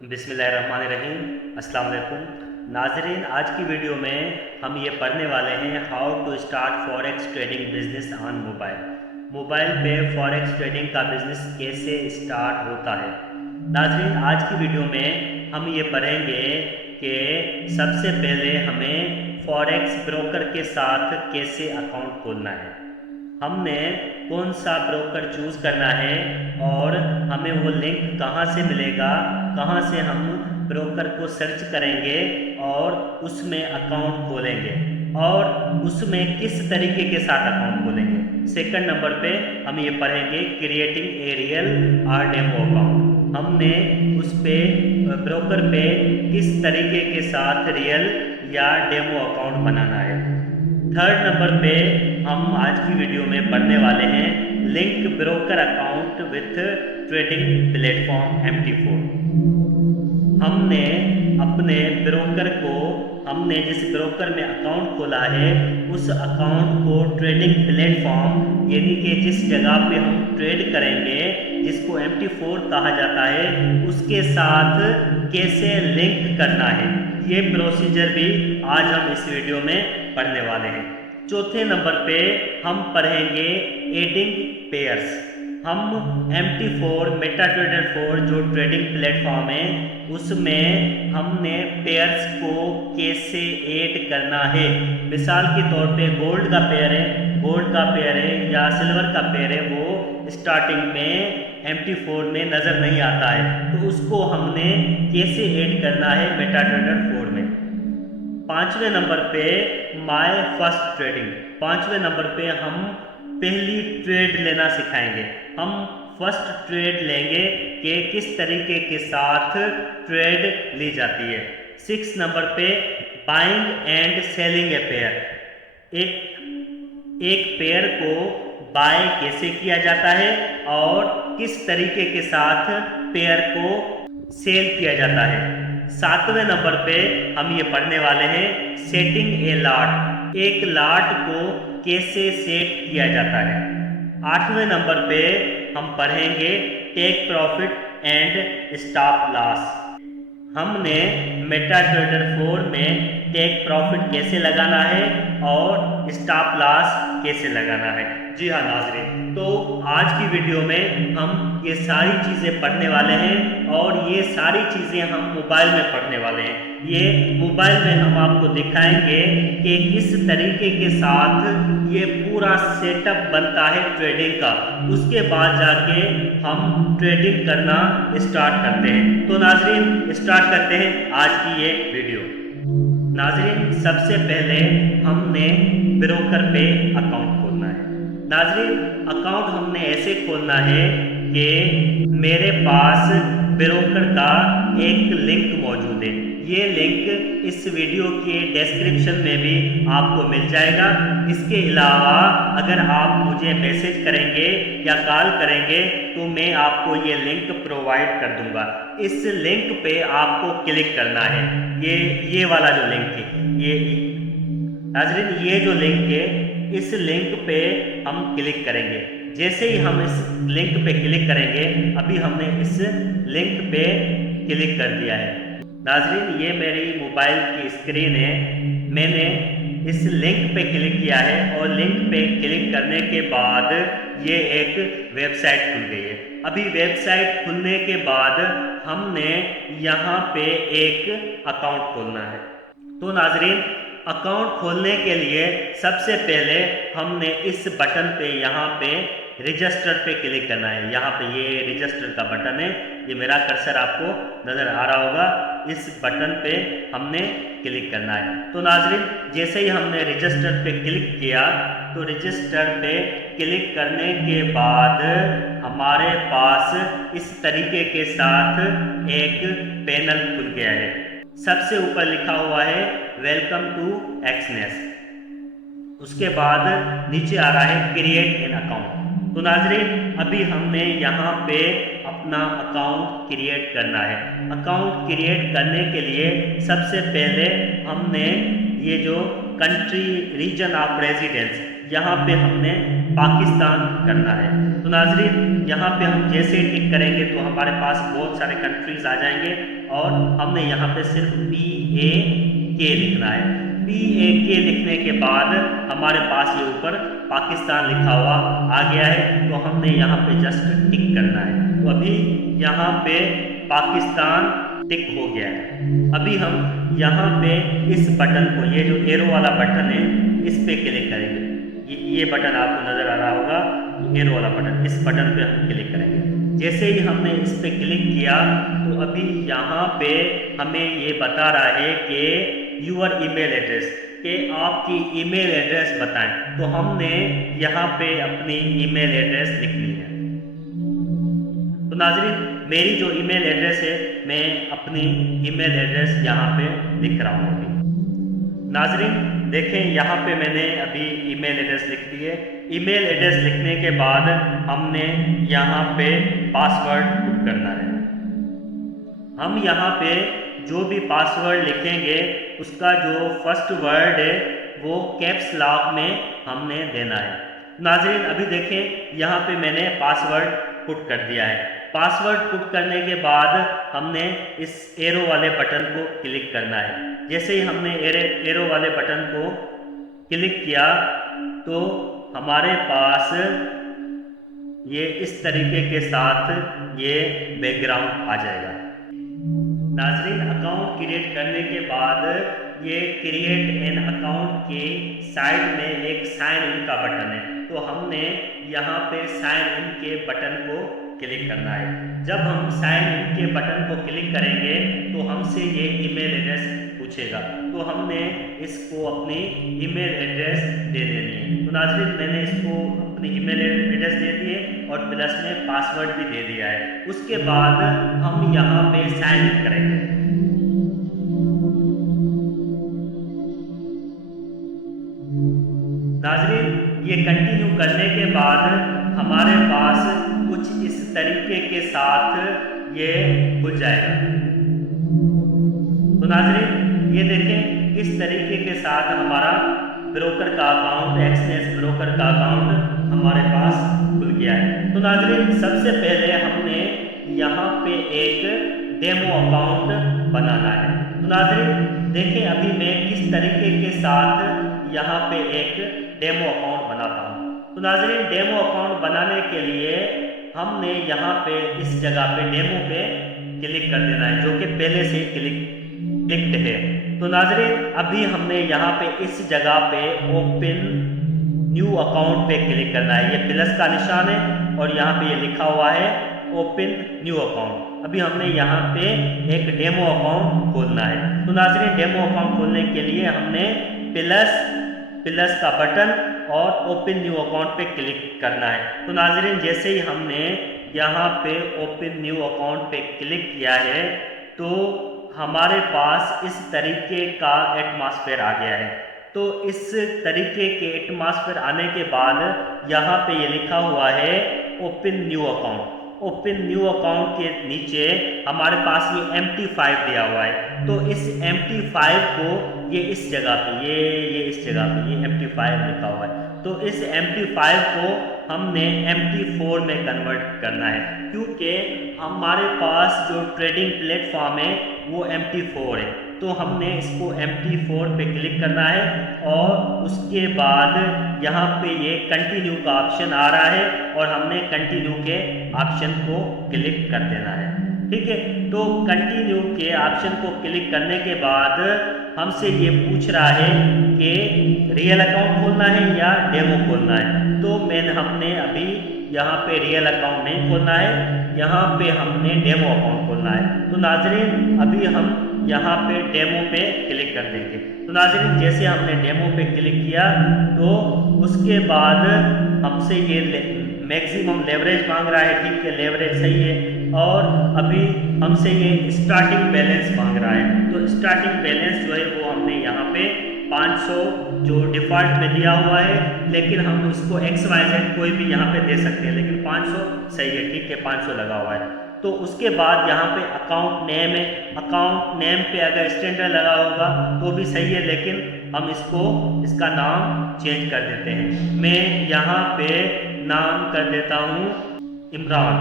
बिस्मिल्लाहिर्रहमानिर्रहीम। अस्सलाम वालेकुम नाजरीन, आज की वीडियो में हम ये पढ़ने वाले हैं how to start forex trading business on mobile पे फॉरेक्स ट्रेडिंग का बिजनेस कैसे स्टार्ट होता है। नाजरीन, आज की वीडियो में हम ये पढ़ेंगे कि सबसे पहले हमें फॉरेक्स ब्रोकर के साथ कैसे अकाउंट खोलना है, हमने कौन सा ब्रोकर चूज़ करना है और हमें वो लिंक कहाँ से मिलेगा, कहाँ से हम ब्रोकर को सर्च करेंगे और उसमें अकाउंट खोलेंगे और उसमें किस तरीके के साथ अकाउंट खोलेंगे। सेकंड नंबर पे हम ये पढ़ेंगे क्रिएटिंग ए रियल और डेमो अकाउंट, हमने उस पे ब्रोकर पे किस तरीके के साथ रियल या डेमो अकाउंट बनाना है। थर्ड नंबर पे हम आज की वीडियो में पढ़ने वाले हैं link broker account with trading platform MT4। हमने अपने ब्रोकर को, हमने जिस ब्रोकर में अकाउंट खोला है उस अकाउंट को ट्रेडिंग प्लेटफॉर्म यानी कि जिस जगह पे हम ट्रेड करेंगे, जिसको MT4 कहा जाता है, उसके साथ कैसे लिंक करना है, ये प्रोसीजर भी आज हम इस वीडियो में पढ़ने वाले हैं। चौथे नंबर पे हम पढ़ेंगे एडिंग पेयर्स। हम MT4 मेटाट्रेडर 4 जो ट्रेडिंग प्लेटफॉर्म है उसमें हमने पेयर्स को कैसे ऐड करना है। मिसाल के तौर पे गोल्ड का पेयर है या सिल्वर का पेयर है, वो स्टार्टिंग में MT4 में नज़र नहीं आता है, तो उसको हमने कैसे ऐड करना है मेटाट्रेडर 4 में। पाँचवें नंबर पे माय फर्स्ट ट्रेडिंग, पाँचवें नंबर पे हम पहली ट्रेड लेना सिखाएंगे। हम फर्स्ट ट्रेड लेंगे कि किस तरीके के साथ ट्रेड ली जाती है। सिक्स नंबर पे buying and selling a pair, एक पेयर को बाय कैसे किया जाता है और किस तरीके के साथ पेयर को सेल किया जाता है। सातवें नंबर पे हम ये पढ़ने वाले हैं सेटिंग ए लॉट, एक लॉट को कैसे सेट किया जाता है। आठवें नंबर पे हम पढ़ेंगे take profit and stop loss, हमने मेटाट्रेडर 4 में टेक प्रॉफिट कैसे लगाना है और स्टॉप लॉस कैसे लगाना है। जी हाँ नाज़रीन, तो आज की वीडियो में हम ये सारी चीज़ें पढ़ने वाले हैं और ये सारी चीज़ें हम मोबाइल में पढ़ने वाले हैं। ये मोबाइल में हम आपको दिखाएंगे कि किस तरीके के साथ ये पूरा सेटअप बनता है ट्रेडिंग का, उसके बाद जाके हम ट्रेडिंग करना स्टार्ट करते हैं। तो नाज़रीन, स्टार्ट करते हैं आज की ये वीडियो। नाज़रीन, सबसे पहले हमने ब्रोकर पे अकाउंट खोलना है। नाज़रीन, अकाउंट हमने ऐसे खोलना है कि मेरे पास ब्रोकर का एक लिंक मौजूद है। ये लिंक इस वीडियो के डिस्क्रिप्शन में भी आपको मिल जाएगा। इसके अलावा अगर आप मुझे मैसेज करेंगे या कॉल करेंगे तो मैं आपको ये लिंक प्रोवाइड कर दूंगा। इस लिंक पे आपको क्लिक करना है, ये वाला जो लिंक है, ये नाज़रीन ये जो लिंक है, इस लिंक पे हम क्लिक करेंगे। जैसे ही हम इस लिंक पे क्लिक करेंगे, अभी हमने इस लिंक पे क्लिक कर दिया है। नाज़रीन, ये मेरी मोबाइल की स्क्रीन है, मैंने इस लिंक पे क्लिक किया है और लिंक पे क्लिक करने के बाद ये एक वेबसाइट खुल गई है। अभी वेबसाइट खुलने के बाद हमने यहाँ पे एक अकाउंट खोलना है। तो नाज़रीन, अकाउंट खोलने के लिए सबसे पहले हमने इस बटन पे, यहाँ पे रजिस्टर पे क्लिक करना है। यहाँ पे ये रजिस्टर का बटन है, ये मेरा कर्सर आपको नज़र आ रहा होगा, इस बटन पे हमने क्लिक करना है। तो नाज़रीन, जैसे ही हमने रजिस्टर पे क्लिक किया तो रजिस्टर पे क्लिक करने के बाद हमारे पास इस तरीके के साथ एक पैनल खुल गया है। सबसे ऊपर लिखा हुआ है वेलकम टू एक्सनेस, उसके बाद नीचे आ रहा है क्रिएट एन अकाउंट। तो नाज़रीन, अभी हमने यहाँ पे अपना अकाउंट क्रिएट करना है। अकाउंट क्रिएट करने के लिए सबसे पहले हमने ये जो कंट्री रीजन ऑफ रेजिडेंस, यहाँ पे हमने पाकिस्तान करना है। तो नाजरीन यहाँ पे हम जैसे ही टिक करेंगे तो हमारे पास बहुत सारे कंट्रीज आ जाएंगे और हमने यहाँ पे सिर्फ PAK लिखना है। PAK लिखने के बाद हमारे पास ये ऊपर पाकिस्तान लिखा हुआ आ गया है, तो हमने यहाँ पे जस्ट टिक करना है। तो अभी यहाँ पे पाकिस्तान टिक हो गया है। अभी हम यहाँ पे इस बटन को, ये जो एरो वाला बटन है, इस पे क्लिक करेंगे। ये बटन आपको नजर आ रहा होगा, एरो वाला बटन, इस बटन पे हम क्लिक करेंगे। जैसे ही हमने इस पे क्लिक किया तो अभी यहाँ पे हमें ये बता रहा है कि यूर ईमेल एड्रेस, कि आपकी ईमेल एड्रेस बताएं। तो हमने यहाँ पे अपनी ईमेल एड्रेस लिख ली है। तो नाजरीन मेरी जो ईमेल एड्रेस है, मैं अपनी ईमेल एड्रेस यहाँ पे लिख रहा हूँ। अभी नाजरीन देखें, यहाँ पे मैंने अभी ईमेल एड्रेस लिख दी है। ईमेल एड्रेस लिखने के बाद हमने यहाँ पे पासवर्ड पुट करना है। हम यहाँ पे जो भी पासवर्ड लिखेंगे उसका जो फर्स्ट वर्ड है वो कैप्स लॉक में हमने देना है। नाजरीन अभी देखें, यहाँ पे मैंने पासवर्ड पुट कर दिया है। पासवर्ड पुट करने के बाद हमने इस एरो वाले बटन को क्लिक करना है। जैसे ही हमने एरो वाले बटन को क्लिक किया तो हमारे पास ये इस तरीके के साथ ये बैकग्राउंड आ जाएगा। नाजरीन अकाउंट क्रिएट करने के बाद ये क्रिएट एन अकाउंट के साइड में एक साइन इन का बटन है, तो हमने यहाँ पे साइन इन के बटन को क्लिक करना है। जब हम साइन इन के बटन को क्लिक करेंगे तो हमसे ये ईमेल एड्रेस पूछेगा, तो हमने इसको अपनी ईमेल एड्रेस दे देनी है। तो नाज़रीन मैंने इसको अपनी ईमेल एड्रेस दे दी है और प्लस में पासवर्ड भी दे दिया है। उसके बाद हम यहाँ पे साइन इन करेंगे। नाज़रीन ये कंटिन्यू करने के बाद हमारे पास कुछ इस तरीके के साथ ये खुल जाएगा। तो नाज़रीन ये देखें किस तरीके के साथ हमारा ब्रोकर का अकाउंट, एक्सचेंज ब्रोकर का अकाउंट हमारे पास खुल गया है। तो नाज़रीन सबसे पहले हमने यहाँ पे एक डेमो अकाउंट बनाना है। तो नाज़रीन देखें अभी मैं किस तरीके के साथ यहाँ पे एक डेमो अकाउंट बनाता हूँ। तो नाज़रीन डेमो अकाउंट बनाने के लिए हमने यहाँ पे इस जगह पे डेमो पे क्लिक कर देना है, जो कि पहले से क्लिक्ड है। तो नाज़रीन अभी हमने यहाँ पे इस जगह पे ओपन न्यू अकाउंट पे क्लिक करना है। ये प्लस का निशान है और यहाँ पे ये लिखा हुआ है ओपन न्यू अकाउंट। अभी हमने यहाँ पे एक डेमो अकाउंट खोलना है। तो नाज़रीन डेमो अकाउंट खोलने के लिए हमने प्लस का बटन और ओपन न्यू अकाउंट पे क्लिक करना है। तो नाज़रीन जैसे ही हमने यहाँ पे ओपन न्यू अकाउंट पे क्लिक किया है तो हमारे पास इस तरीके का एटमॉस्फेयर आ गया है। तो इस तरीके के एटमॉस्फेयर आने के बाद यहाँ पे ये लिखा हुआ है open new account. Open new account के नीचे हमारे पास ये MT5 दिया हुआ है। तो इस MT5 को ये इस जगह पे ये इस जगह पे ये MT5 लिखा हुआ है। तो इस MT5 को हमने MT4 में कन्वर्ट करना है, क्योंकि हमारे पास जो ट्रेडिंग प्लेटफॉर्म है वो MT4 है। तो हमने इसको MT4 पे क्लिक करना है और उसके बाद यहाँ पे ये कंटिन्यू का ऑप्शन आ रहा है और हमने कंटिन्यू के ऑप्शन को क्लिक कर देना है। ठीक है, तो कंटिन्यू के ऑप्शन को क्लिक करने के बाद हमसे ये पूछ रहा है कि रियल अकाउंट खोलना है या डेमो खोलना है। तो हमने अभी यहाँ पे रियल अकाउंट नहीं खोलना है, यहाँ पे हमने डेमो अकाउंट खोलना है। तो नाज़रीन अभी हम यहाँ पे डेमो पे क्लिक कर देंगे। तो नाज़रीन जैसे हमने डेमो पे क्लिक किया तो उसके बाद हमसे ये मैक्सिमम लेवरेज मांग रहा है। ठीक है, लेवरेज सही है। और अभी हमसे ये स्टार्टिंग बैलेंस मांग रहा है। तो स्टार्टिंग बैलेंस जो है वो हमने यहाँ पे 500 जो डिफ़ॉल्ट में दिया हुआ है, लेकिन हम उसको XYZ कोई भी यहाँ पे दे सकते हैं, लेकिन 500 सही है। ठीक है, 500 लगा हुआ है। تو اس کے بعد یہاں پہ اکاؤنٹ نیم ہے، اکاؤنٹ نیم پہ اگر اسٹینڈرڈ لگا ہوگا تو بھی صحیح ہے، لیکن ہم اس کا نام چینج کر دیتے ہیں۔ میں یہاں پہ نام کر دیتا ہوں عمران۔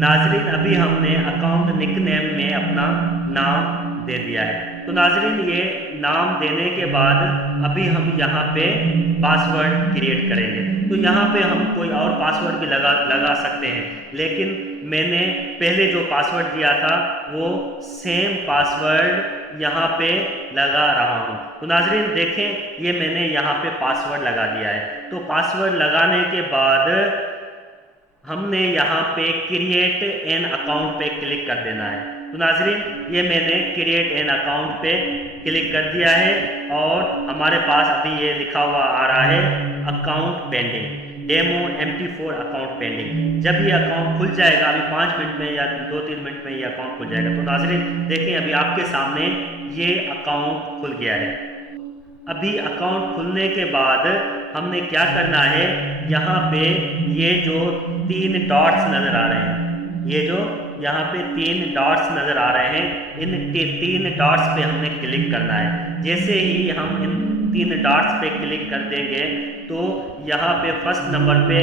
ناظرین ابھی ہم نے اکاؤنٹ نک نیم میں اپنا نام دے دیا ہے۔ تو ناظرین یہ نام دینے کے بعد ابھی ہم یہاں پہ پاسورڈ کریٹ کریں گے۔ تو یہاں پہ ہم کوئی اور پاسورڈ بھی لگا سکتے ہیں، لیکن میں نے پہلے جو پاسورڈ دیا تھا وہ سیم پاسورڈ یہاں پہ لگا رہا ہوں۔ تو ناظرین دیکھیں یہ میں نے یہاں پہ پاسورڈ لگا دیا ہے۔ تو پاسورڈ لگانے کے بعد ہم نے یہاں پہ کریٹ این اکاؤنٹ پہ کلک کر دینا ہے۔ تو ناظرین یہ میں نے کریٹ این اکاؤنٹ پہ کلک کر دیا ہے اور ہمارے پاس ابھی یہ لکھا ہوا آ رہا ہے account pending, demo MT4 account pending. جب یہ اکاؤنٹ کھل جائے گا ابھی 5 منٹ میں یا 2-3 منٹ میں یہ اکاؤنٹ کھل جائے گا۔ تو ناظرین دیکھیں ابھی آپ کے سامنے یہ اکاؤنٹ کھل گیا ہے۔ ابھی اکاؤنٹ کھلنے کے بعد ہم نے کیا کرنا ہے، یہاں پہ یہ جو 3 ڈاٹس نظر آ رہے ہیں، یہ جو یہاں پہ 3 ڈاٹس نظر آ رہے ہیں، ان 3 ڈاٹس پہ ہم نے کلک کرنا ہے۔ جیسے ہی ہم ان 3 ڈاٹس پہ کلک کر دیں گے تو یہاں پہ فرسٹ نمبر پہ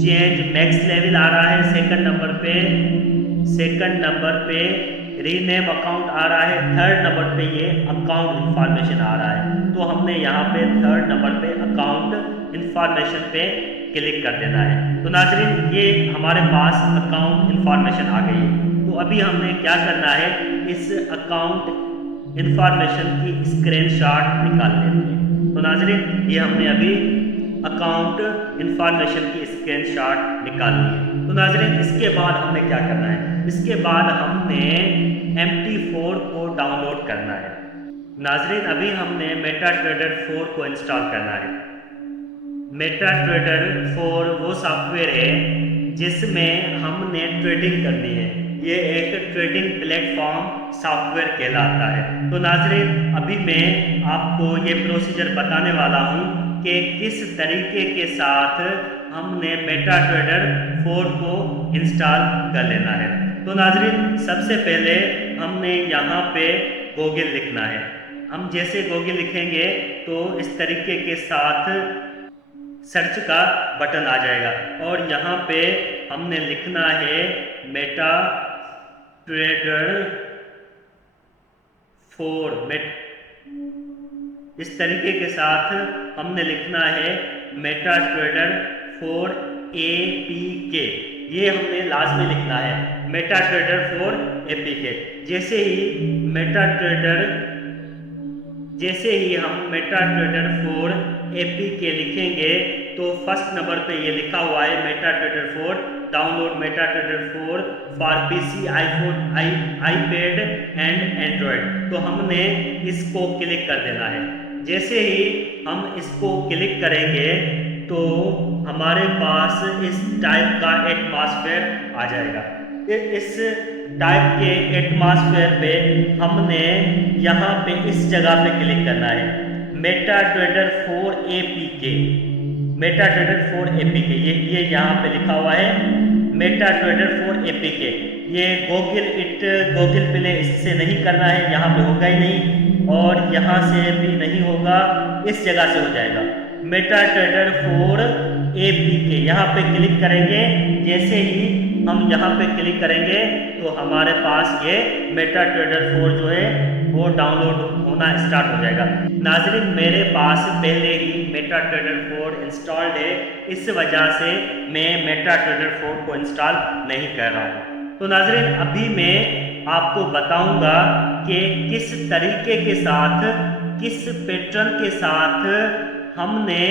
چینج میکس لیول آ رہا ہے، سیکنڈ نمبر پہ ری نیم اکاؤنٹ آ رہا ہے، تھرڈ نمبر پہ یہ اکاؤنٹ انفارمیشن آ رہا ہے۔ تو ہم نے یہاں پہ تھرڈ نمبر پہ اکاؤنٹ انفارمیشن پہ کلک کر دینا ہے۔ تو ناظرین یہ ہمارے پاس اکاؤنٹ انفارمیشن آ گئی ہے۔ تو ابھی ہم نے کیا کرنا ہے، اس اکاؤنٹ انفارمیشن کی اسکرین شاٹ نکال لیتے ہیں۔ تو ناظرین یہ ہم نے ابھی اکاؤنٹ انفارمیشن کی اسکرین شاٹ نکال لی ہے۔ تو ناظرین اس کے بعد ہم نے کیا کرنا ہے، اس کے بعد ہم نے MT4 کو ڈاؤن لوڈ کرنا ہے۔ ناظرین ابھی ہم نے میٹا ٹریڈر 4 کو انسٹال کرنا ہے۔ میٹا ٹریڈر 4 وہ سافٹ ویئر ہے جس میں ہم نے ٹریڈنگ کرنی ہے، یہ ایک trading plate form soft where کہلاتا ہے۔ تو ناظرین ابھی میں آپ کو یہ پروسیجر بتانے والا ہوں کہ کس طریقے کے ساتھ ہم نے میٹا ٹریڈر 4 کو انسٹال کر لینا ہے۔ تو ناظرین سب سے پہلے ہم نے یہاں پہ گوگل لکھنا ہے۔ ہم جیسے گوگل لکھیں گے تو اس طریقے کے ساتھ سرچ کا بٹن آ جائے گا اور یہاں پہ ہم نے لکھنا ہے میٹا ٹریڈر 4۔ اس طریقے کے ساتھ ہم نے لکھنا ہے میٹا ٹریڈر 4 APK، یہ ہم نے لازمی لکھنا ہے میٹا ٹریڈر 4 APK۔ جیسے ہی ہم میٹا ٹریڈر 4 APK لکھیں گے تو فرسٹ نمبر پہ یہ لکھا ہوا ہے MetaTrader 4 download MetaTrader 4 for PC iPad and Android. تو ہم نے اس کو کلک کر دینا ہے۔ جیسے ہی ہم اس کو کلک کریں گے تو ہمارے پاس اس ٹائپ کا ایٹماسفیئر آ جائے گا۔ اس ٹائپ کے ایٹماسفیئر پہ ہم نے یہاں پہ اس جگہ پہ کلک کرنا ہے، MetaTrader 4 APK، meta trader 4 APK، یہ یہاں پہ لکھا ہوا ہے میٹا ٹریڈر 4 APK۔ یہ گوگل پلے اس سے نہیں کرنا ہے، یہاں پہ ہوگا ہی نہیں اور یہاں سے بھی نہیں ہوگا، اس جگہ سے ہو جائے گا میٹا ٹریڈر 4 APK۔ یہاں پہ کلک کریں گے، جیسے ہی ہم یہاں پہ کلک کریں گے تو ہمارے پاس یہ میٹا ٹریڈر 4 جو ہے وہ ڈاؤن لوڈ ہونا اسٹارٹ ہو جائے گا۔ ناظرین میرے پاس پہلے ہی میٹا ٹریڈر 4 انسٹالڈ ہے، اس وجہ سے میں میٹا ٹریڈر 4 کو انسٹال نہیں کر رہا ہوں۔ تو ناظرین ابھی میں آپ کو بتاؤں گا کہ کس طریقے کے ساتھ، کس پیٹرن کے ساتھ ہم نے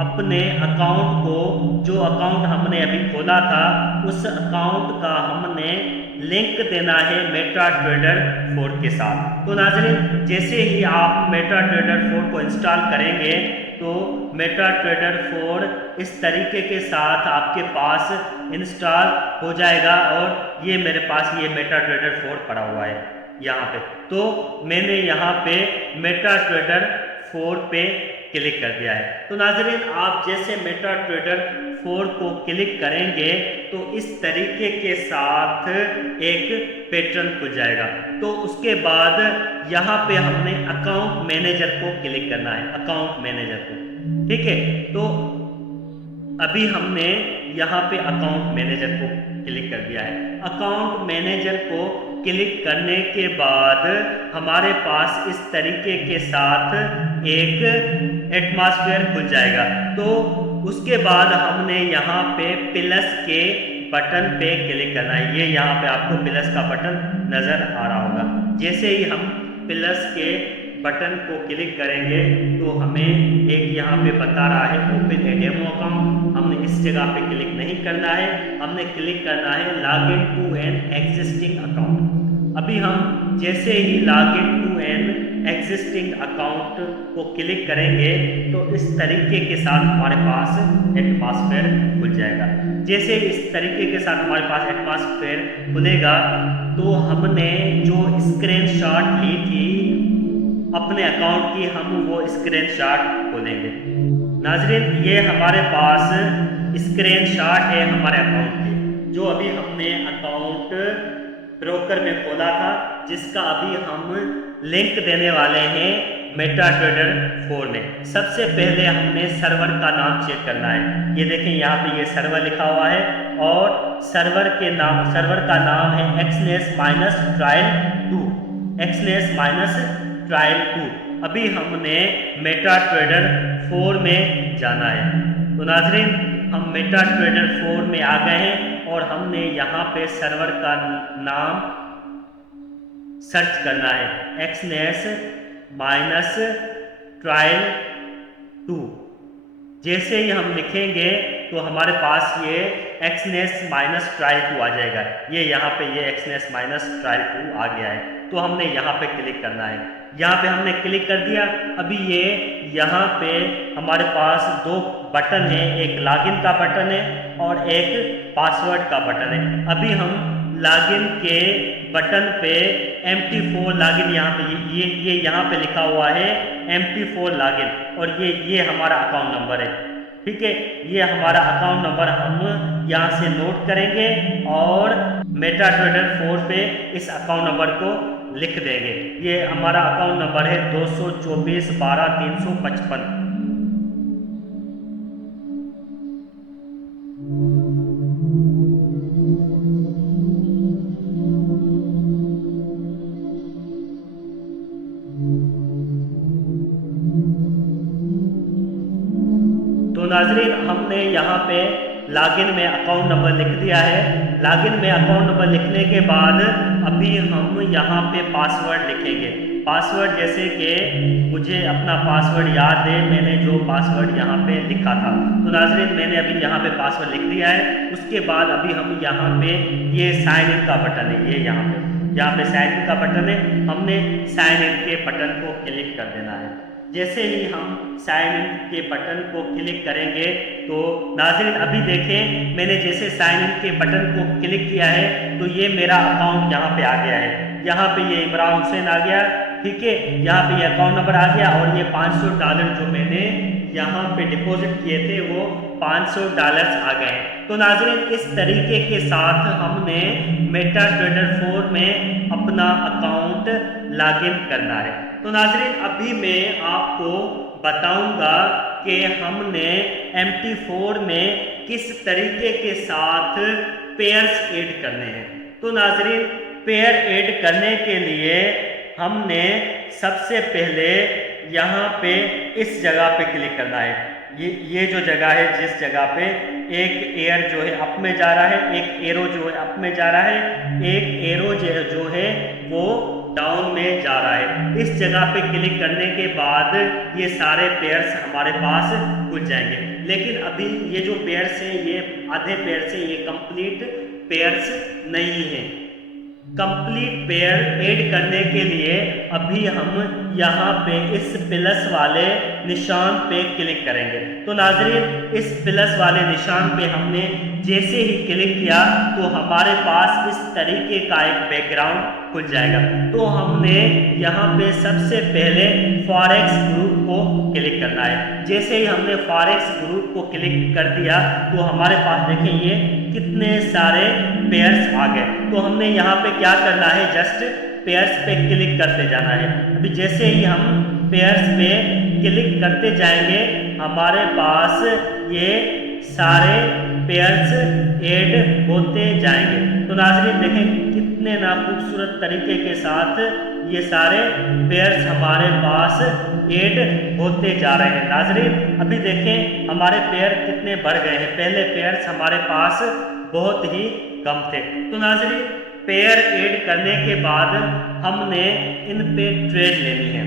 اپنے اکاؤنٹ کو، جو اکاؤنٹ ہم نے ابھی کھولا تھا اس اکاؤنٹ کا ہم نے لنک دینا ہے میٹا ٹریڈر 4 کے ساتھ۔ تو ناظرین جیسے ہی آپ میٹا ٹریڈر 4 کو انسٹال کریں گے تو میٹا ٹریڈر 4 اس طریقے کے ساتھ آپ کے پاس انسٹال ہو جائے گا اور یہ میرے پاس یہ میٹا ٹریڈر 4 پڑا ہوا ہے یہاں پہ۔ تو میں نے یہاں پہ میٹا ٹریڈر 4 पे क्लिक कर दिया है। तो नाज़रीन आप जैसे मेटा ट्रेडर 4 को क्लिक करेंगे तो इस तरीके के साथ एक पैटर्न खुल जाएगा। तो उसके बाद यहाँ पे हमने अकाउंट मैनेजर को क्लिक करना है, अकाउंट मैनेजर को, ठीक है। तो अभी हमने यहाँ पे अकाउंट मैनेजर को क्लिक कर दिया है। अकाउंट मैनेजर को क्लिक करने के बाद हमारे पास इस तरीके के साथ एक एटमॉस्फेयर खुल जाएगा। तो उसके बाद हमने यहाँ पे प्लस के बटन पे क्लिक करना है। ये यहाँ पे आपको प्लस का बटन नज़र आ रहा होगा। जैसे ही हम प्लस के बटन को क्लिक करेंगे तो हमें एक यहाँ पे बता रहा है ओपन ए डेमो अकाउंट। हमने इस जगह पे क्लिक नहीं करना है, हमने क्लिक करना है log in to an existing account. अभी हम जैसे ही log in to an existing account को क्लिक करेंगे तो इस तरीके के साथ हमारे पास एटमॉस्फेयर खुल जाएगा। जैसे इस तरीके के साथ हमारे पास एटमॉस्फेयर खुलेगा तो हमने जो स्क्रीनशॉट ली थी अपने अकाउंट की, हम वो स्क्रीनशॉट खोलेंगे। नाज़रीन ये हमारे पास स्क्रीनशॉट है हमारे अकाउंट की, जो अभी हमने अकाउंट ब्रोकर में खोला था, जिसका अभी हम लिंक देने वाले हैं मेटा ट्रेडर 4 में। सबसे पहले हमने सर्वर का नाम चेक करना है। ये देखें यहाँ पे ये सर्वर लिखा हुआ है और सर्वर का नाम है XNES-Trial 2, XNES-Trial 2। अभी हमने मेटा ट्रेडर 4 में जाना है। तो नाज़रीन हम मेटा ट्रेडर 4 में आ गए हैं और हमने यहाँ पे सर्वर का नाम सर्च करना है XNES-Trial 2। जैसे ही हम लिखेंगे तो हमारे पास ये XNES-Trial 2 आ जाएगा। ये यहाँ पे ये XNES-Trial 2 आ गया है। तो हमने यहाँ पे क्लिक करना है। यहाँ पे हमने क्लिक कर दिया। अभी ये यहाँ पे हमारे पास 2 बटन है, एक लॉगिन का बटन है और एक पासवर्ड का बटन है। अभी हम लॉगिन के बटन पे MT4 लॉगिन यहाँ पे ये यहाँ पे लिखा हुआ है MT4 लॉगिन और ये हमारा अकाउंट नंबर है, ठीक है। ये हमारा अकाउंट नंबर हम यहाँ से नोट करेंगे और मेटा ट्रेडर 4 पे इस अकाउंट नंबर को लिख देंगे। ये हमारा अकाउंट नंबर है 224 12 355। तो नाज़रीन हमने यहाँ पे लॉगिन में अकाउंट नंबर लिख दिया है। लॉगिन में अकाउंट नंबर लिखने के बाद अभी हम यहाँ पे पासवर्ड लिखेंगे। पासवर्ड जैसे कि मुझे अपना पासवर्ड याद है, मैंने जो पासवर्ड यहाँ पे लिखा था। तो नाज़रीन मैंने अभी यहाँ पे पासवर्ड लिख दिया है। उसके बाद अभी हम यहाँ पे ये साइन इन का बटन है, ये यहाँ पे साइन इन का बटन है। हमने साइन इन के बटन को क्लिक कर देना है। जैसे ही हम साइन इन के बटन को क्लिक करेंगे तो नाज़रीन अभी देखें मैंने जैसे साइन इन के बटन को क्लिक किया है तो ये मेरा अकाउंट यहाँ पे आ गया है। यहाँ पे ये इमरान हुसैन आ गया, ठीक है। यहाँ पे ये अकाउंट नंबर आ गया और ये $500 जो मैंने यहाँ पे डिपॉजिट किए थे वो $500 आ गए हैं। तो नाज़रीन इस तरीके के साथ हमने मेटा ट्रेडर 4 में अपना अकाउंट लॉगिन करना है। तो नाज़रीन अभी मैं आपको बताऊंगा कि हमने MT4 में किस तरीके के साथ पेयर्स ऐड करने हैं। तो नाज़रीन पेयर ऐड करने के लिए हमने सबसे पहले यहाँ पे इस जगह पे क्लिक करना है। ये जो जगह है, जिस जगह पे एक एयर जो है अप में जा रहा है, एक एरो जो है अप में जा रहा है, एक एरो जो है वो डाउन में जा रहा है। इस जगह पे क्लिक करने के बाद ये सारे पेयर्स हमारे पास खुल जाएंगे। लेकिन अभी ये जो पेयर्स हैं ये आधे पेयर्स हैं, ये कंप्लीट पेयर्स नहीं है। कंप्लीट पेयर ऐड करने के लिए अभी हम यहाँ पे इस प्लस वाले निशान पे क्लिक करेंगे। तो नाज़रीन इस प्लस वाले निशान पे हमने जैसे ही क्लिक किया तो हमारे पास इस तरीके का एक बैकग्राउंड खुल जाएगा। तो हमने यहाँ पे सबसे पहले फॉरेक्स ग्रुप को क्लिक करना है। जैसे ही हमने फॉरेक्स ग्रुप को क्लिक कर दिया तो हमारे पास देखें ये कितने सारे पेयर्स आ गए। तो हमने यहाँ पे क्या करना है, जस्ट पेयर्स पे क्लिक करते जाना है। अभी जैसे ही हम पेयर्स पे क्लिक करते जाएंगे हमारे पास ये सारे पेयर्स ऐड होते जाएंगे। तो नाज़रीन देखें कितने ना खूबसूरत तरीके के साथ ये सारे पेयर्स हमारे पास ऐड होते जा रहे हैं। नाज़रीन अभी देखें हमारे पेयर कितने बढ़ गए हैं। पहले पेयर्स हमारे पास बहुत ही कम थे। तो नाज़रीन पेयर ऐड करने के बाद हमने इन पे ट्रेड लेनी है।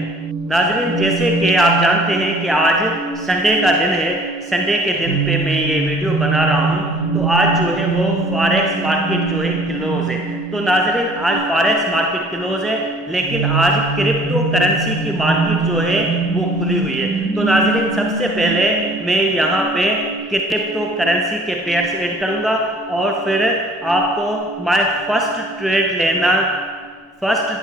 नाज़रीन जैसे कि आप जानते हैं कि आज संडे का दिन है, संडे के दिन पे मैं ये वीडियो बना रहा हूँ। तो आज जो है वो फॉरेक्स मार्केट जो है क्लोज है। तो नाज़रीन आज फॉरेक्स मार्केट क्लोज है, लेकिन आज क्रिप्टो करेंसी की मार्केट जो है वो खुली हुई है। तो नाज़रीन सबसे पहले मैं यहाँ पे क्रिप्टो करेंसी के पेयर्स ऐड करूँगा और फिर आपको माय फर्स्ट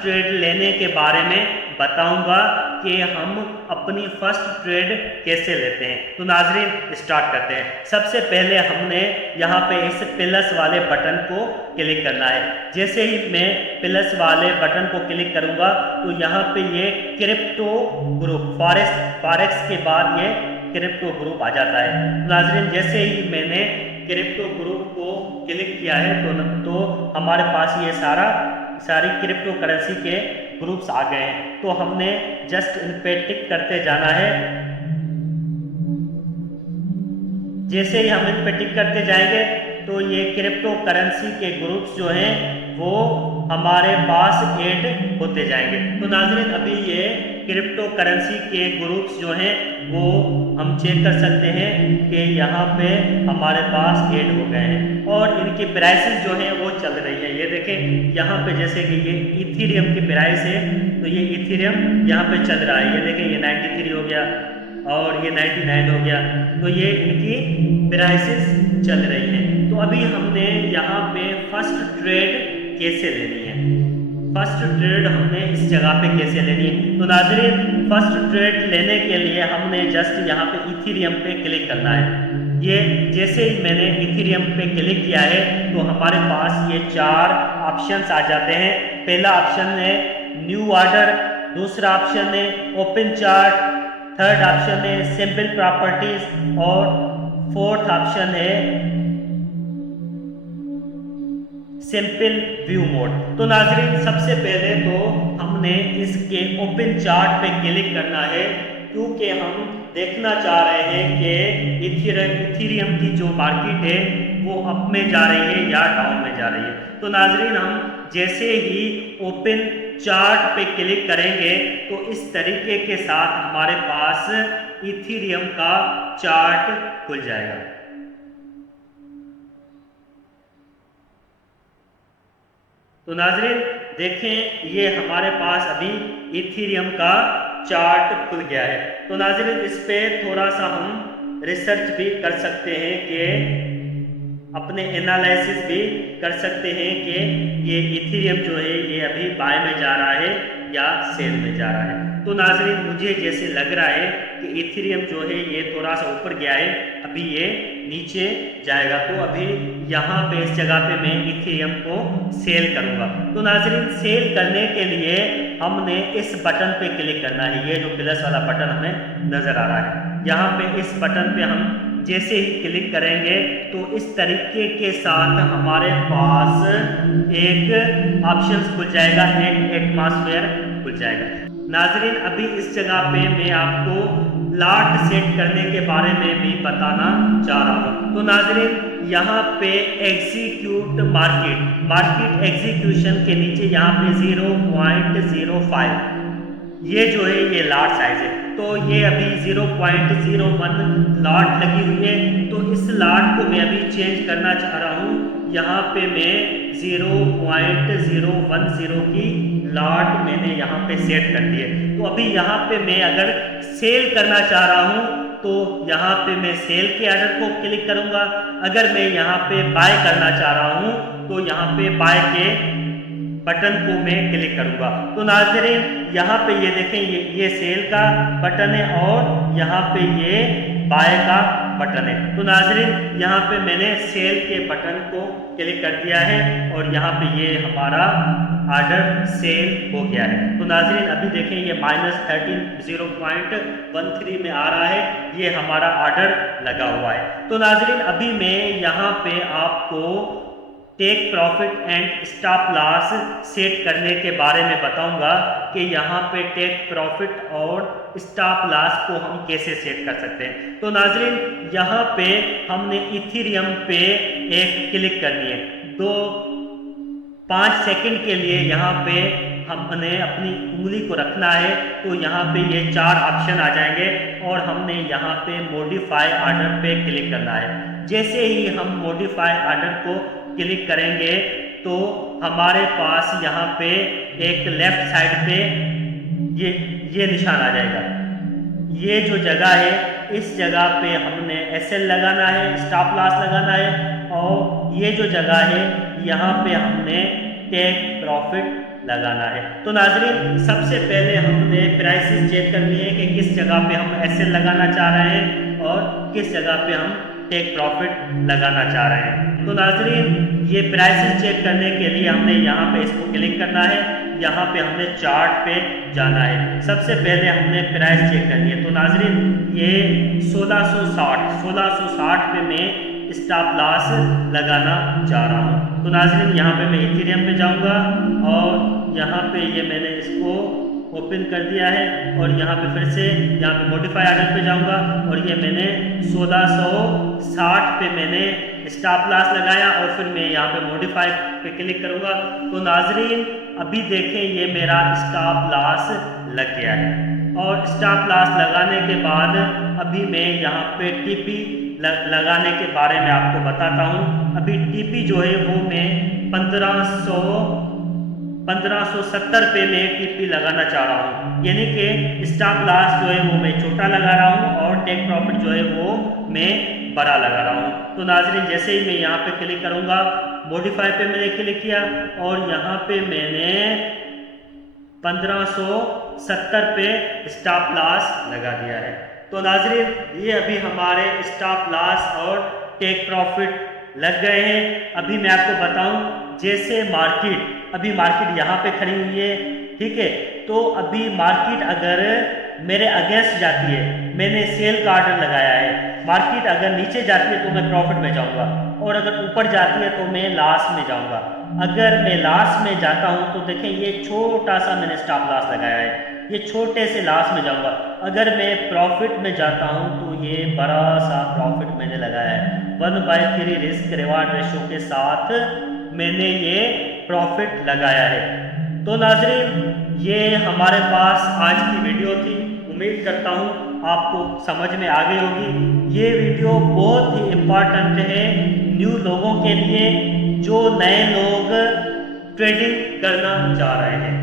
ट्रेड लेने के बारे में बताऊंगा कि हम अपनी फर्स्ट ट्रेड कैसे लेते हैं। तो नाज़रीन स्टार्ट करते हैं। सबसे पहले हमने यहाँ पे इस प्लस वाले बटन को क्लिक करना है। जैसे ही मैं प्लस वाले बटन को क्लिक करूँगा तो यहाँ पे ये क्रिप्टो ग्रुप फॉरेक्स के बाद ये क्रिप्टो ग्रुप आ जाता है। नाज़रीन जैसे ही मैंने क्रिप्टो ग्रुप को क्लिक किया है तो हमारे पास ये सारी क्रिप्टो करेंसी के ग्रुप्स आ गए हैं। तो हमने जस्ट इन पे टिक करते जाना है। जैसे ही हम इन पे टिक करते जाएंगे तो ये क्रिप्टो करेंसी के ग्रुप्स जो हैं वो हमारे पास ऐड होते जाएंगे। तो नाज़रीन अभी ये क्रिप्टो करेंसी के ग्रुप्स जो हैं वो हम चेक कर सकते हैं कि यहाँ पे हमारे पास ऐड हो गए हैं और इनकी प्राइसेस जो हैं वो चल रही है। ये देखें यहाँ पे जैसे कि ये इथेरियम की प्राइस है तो ये इथेरियम यहाँ पे चल रहा है। ये देखें ये 93 हो गया और ये 99 हो गया। तो ये इनकी प्राइसेस चल रही हैं। तो अभी हमने यहाँ पे फर्स्ट ट्रेड कैसे लेनी है, फर्स्ट ट्रेड हमने इस जगह पे कैसे लेनी है। तो नाज़रीन फर्स्ट ट्रेड लेने के लिए हमने जस्ट यहाँ पे इथेरियम पे क्लिक करना है। ये जैसे ही मैंने इथेरियम पे क्लिक किया है तो हमारे पास ये 4 ऑप्शंस आ जाते हैं। पहला ऑप्शन है न्यू ऑर्डर, दूसरा ऑप्शन है ओपन चार्ट, थर्ड ऑप्शन है सिंपल प्रॉपर्टीज और फोर्थ ऑप्शन है सिंपल व्यू मोड। तो नाज़रीन सबसे पहले तो हमने इसके ओपन चार्ट पे क्लिक करना है क्योंकि हम देखना चाह रहे हैं कि इथेरियम की जो मार्केट है वो अप में जा रही है या डाउन में जा रही है। तो नाज़रीन हम जैसे ही ओपन चार्ट पे क्लिक करेंगे तो इस तरीके के साथ हमारे पास इथेरियम का चार्ट खुल जाएगा। तो नाज़रीन देखें ये हमारे पास अभी इथेरियम का चार्ट खुल गया है। तो नाज़रीन इस पे थोड़ा सा हम रिसर्च भी कर सकते हैं कि अपने एनालिसिस भी कर सकते हैं कि ये इथेरियम जो है ये अभी बाय में जा रहा है या सेल में जा रहा है। तो नाज़रीन मुझे जैसे लग रहा है कि इथेरियम जो है ये थोड़ा सा ऊपर गया है, अभी ये नीचे जाएगा। तो अभी यहाँ पे इस जगह पे मैं इथेरियम को सेल करूँगा। तो नाज़रीन सेल करने के लिए हमने इस बटन पे क्लिक करना है। ये जो प्लस वाला बटन हमें नज़र आ रहा है, यहाँ पे इस बटन पे हम जैसे ही क्लिक करेंगे तो इस तरीके के साथ हमारे पास एक ऑप्शन खुल जाएगा, एक एटमॉस्फेयर खुल जाएगा। नाज़रीन अभी इस जगह पे मैं आपको लाट सेट करने के बारे में भी बताना चाह रहा हूँ। तो नाज़रीन यहाँ पे एग्जीक्यूट मार्केट एग्जीक्यूशन के नीचे यहाँ पे 0.05 ये जो है ये लाट साइज है। तो ये अभी 0.01 लाट लगी हुई है। तो इस लाट को मैं अभी चेंज करना चाह रहा हूँ यहाँ पे मैं 0.010 की लॉट मैंने यहाँ पे सेट कर दी है। तो अभी यहाँ पे मैं अगर सेल करना चाह रहा हूँ तो यहाँ पे मैं सेल के ऑर्डर को क्लिक करूँगा। अगर मैं यहाँ पे बाय करना चाह रहा हूँ तो यहाँ पे बाय के बटन को मैं क्लिक करूंगा। तो नाज़रीन यहाँ पे ये देखें, ये सेल का बटन है और यहाँ पे ये बाय का बटन है। तो नाज़रीन यहाँ पे मैंने सेल के बटन को क्लिक कर दिया है और यहाँ पे ये हमारा ऑर्डर सेल हो गया है। तो नाज़रीन अभी देखें ये -0.13 में आ रहा है, ये हमारा ऑर्डर लगा हुआ है। तो नाज़रीन अभी मैं यहाँ पे आपको take profit and stop loss set करने के बारे में बताऊंगा कि यहाँ पे टेक प्रॉफिट और स्टॉप लॉस को हम कैसे सेट कर सकते हैं। तो नाज़रीन यहाँ पे हमने इथेरियम पे एक क्लिक करनी है। 5 सेकंड के लिए यहाँ पे हमने अपनी उंगली को रखना है। तो यहाँ पे ये 4 ऑप्शन आ जाएंगे और हमने यहाँ पे मॉडिफाई ऑर्डर पे क्लिक करना है। जैसे ही हम मॉडिफाई ऑर्डर को क्लिक करेंगे तो हमारे पास यहाँ पे एक लेफ्ट साइड पे ये निशान आ जाएगा। ये जो जगह है इस जगह पे हमने SL लगाना है, स्टॉप लॉस लगाना है और ये जो जगह है यहाँ पे हमने टेक प्रॉफिट लगाना है। तो नाज़रीन सबसे पहले हमने प्राइसेस चेक करनी है कि किस जगह पे हम SL लगाना चाह रहे हैं और किस जगह पे हम टेक प्रॉफिट लगाना चाह रहे हैं। तो नाज़रीन ये प्राइसेस चेक करने के लिए हमने यहाँ पे इसको क्लिक करना है, यहाँ पे हमने चार्ट पे जाना है। सबसे पहले हमने प्राइस चेक करनी है। तो नाज़रीन ये 1660 पे मैं स्टॉप लॉस लगाना चाह रहा हूँ। तो नाज़रीन यहाँ पे मैं इथेरियम पे जाऊँगा और यहाँ पे ये मैंने इसको ओपन कर दिया है और यहाँ पे फिर से यहाँ पे मॉडिफाई ऑर्डर पे जाऊँगा और ये मैंने 1660 पे मैंने स्टॉप लॉस लगाया और फिर मैं यहाँ पे मॉडिफाई पे क्लिक करूँगा। तो नाज़रीन अभी देखें ये मेरा स्टॉप लॉस लग गया है और स्टॉप लॉस लगाने के बाद अभी मैं यहाँ पे टीपी लगाने के बारे में आपको बताता हूँ। अभी टीपी जो है वो मैं 1570 पे मैं टीपी लगाना चाह रहा हूँ, यानी कि स्टॉप लॉस जो है वो मैं छोटा लगा रहा हूँ और टेक प्रॉफिट जो है वो मैं बड़ा लगा रहा हूँ। तो नाज़रीन जैसे ही मैं यहाँ पे क्लिक करूँगा, मॉडिफाई पे मैंने क्लिक किया और यहाँ पे मैंने 1570 पे स्टॉप लॉस लगा दिया है। तो नाज़रीन ये अभी हमारे स्टॉप लॉस और टेक प्रॉफिट लग गए हैं। अभी मैं आपको बताऊं, जैसे अभी मार्केट यहाँ पे खड़ी हुई है, ठीक है। तो अभी मार्केट अगर मेरे अगेंस्ट जाती है, मैंने सेल का ऑर्डर लगाया है, मार्केट अगर नीचे जाती है तो मैं प्रॉफिट में जाऊँगा और अगर ऊपर जाती है तो मैं लॉस में जाऊँगा। अगर मैं लॉस में जाता हूँ तो देखें ये छोटा सा मैंने स्टॉप लॉस लगाया है, ये छोटे से लॉस में जाऊँगा। अगर मैं प्रॉफिट में जाता हूँ तो ये बड़ा सा प्रॉफिट मैंने लगाया है। 1/3 रिस्क रिवार्ड रेशो के साथ मैंने ये प्रॉफिट लगाया है। तो नाज़रीन ये हमारे पास आज की वीडियो थी। उम्मीद करता हूँ आपको समझ में आ गई होगी। ये वीडियो बहुत ही इम्पॉर्टेंट है न्यू लोगों के लिए, जो नए लोग ट्रेडिंग करना चाह रहे हैं।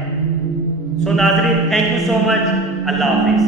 सो नाज़रीन थैंक यू सो मच। अल्लाह हाफिज़।